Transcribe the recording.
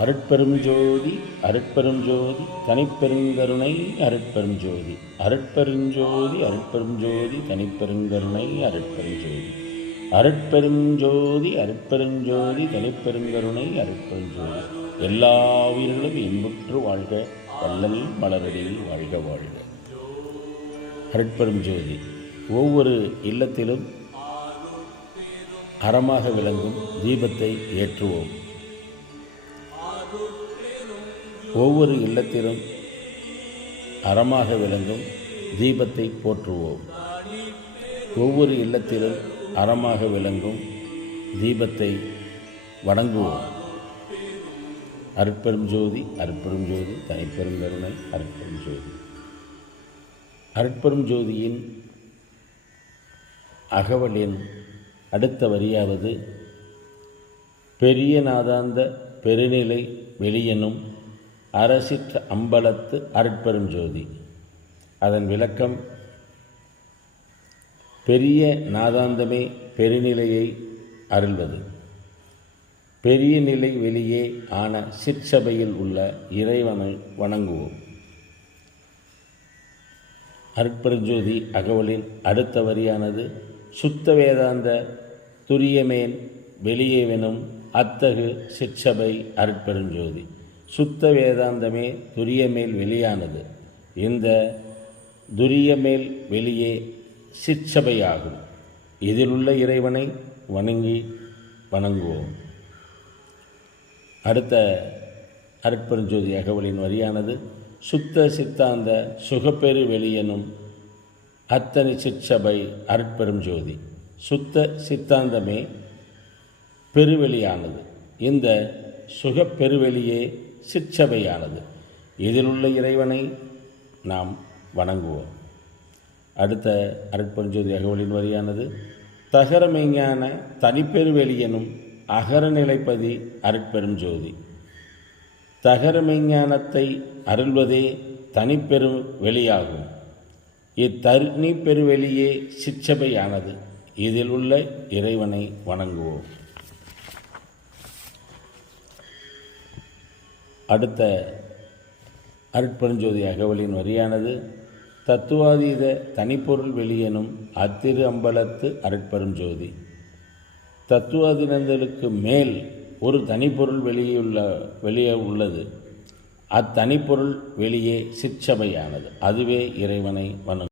அருட்பெரும் ஜோதி அருட்பெரும் ஜோதி தனிப்பெருங்கருணை அருட்பெரும் ஜோதி. அருட்பெரும் ஜோதி அருட்பெரும் ஜோதி தனிப்பெருங்கருணை அருட்பெரும் ஜோதி. அருட்பெரும் ஜோதி அருட்பெரும் ஜோதி தனிப்பெருங்கருணை அருட்பெரும் ஜோதி. எல்லா உயிர்களும் இன்புற்று வாழ்க வல்லல் மலரடியில் வாழ்க வாழ்க. அருட்பெரும் ஜோதி ஒவ்வொரு இல்லத்திலும் அறமாக விளங்கும் தீபத்தை ஏற்றுவோம். ஒவ்வொரு இல்லத்திலும் அறமாக விளங்கும் தீபத்தை போற்றுவோம். ஒவ்வொரு இல்லத்திலும் அறமாக விளங்கும் தீபத்தை வணங்குவோம். அருட்பெரும் ஜோதி அற்பெரும் ஜோதி தனிப்பெரும் கருணை அற்பெரும் ஜோதி. அருட்பெரும் ஜோதியின் அகவலின் அடுத்த வரியாவது பெரிய நாதாந்த பெருநிலை வெளியெனும் அரசிற்ற அம்பலத்து அருட்பெரும் ஜோதி. அதன் விளக்கம் பெரிய நாதாந்தமே பெருநிலையை அருள்வது. பெரிய நிலை வெளியே ஆன சிற்சபையில் உள்ள இறைவனை வணங்குவோம். அருட்பெருஞ்சோதி அகவலின் அடுத்த வரியானது சுத்த வேதாந்த துரியமேன் வெளியேவெனும் அத்தகு சிற்சபை அருட்பெருஞ்சோதி சுத்த வேதாந்தமே துரியமேல் வெளியானது. இந்த துரியமேல் வெளியே சிற்சபையாகும். இதிலுள்ள இறைவனை வணங்கி வணங்குவோம். அடுத்த அருட்பெருஞ்சோதி அகவலின் வரியானது சுத்த சித்தாந்த சுகப்பெரு வெளியெனும் அத்தனை சிற்சபை அருட்பெரும் ஜோதி சுத்த சித்தாந்தமே பெருவெளியானது. இந்த சுகப்பெருவெளியே சிற்சபையானது. இதிலுள்ள இறைவனை நாம் வணங்குவோம். அடுத்த அருட்பஞ்சோதி அகவலின் வரியானது தகரமெஞ்ஞான தனிப்பெருவெளியெனும் அகரநிலைப்பதி அருட்பெரும் ஜோதி. தகரமெஞ்ஞானத்தை அருள்வதே தனிப்பெரும் வெளியாகும் இத்தனி பெருவெளியே சிற்சபையானது. இதில் உள்ள இறைவனை வணங்குவோம். அடுத்த அருட்பெருஞ்சோதி அகவலின் வரியானது தத்துவாதீத தனிப்பொருள் வெளியெனும் அத்திரு அம்பலத்து அருட்பெரும் தத்துவாதினங்களுக்கு தத்துவாதீனங்களுக்கு மேல் ஒரு தனிப்பொருள் வெளியுள்ள வெளியே உள்ளது. அத்தனிப்பொருள் வெளியே சிற்சபையானது அதுவே இறைவனை வணங்கும்.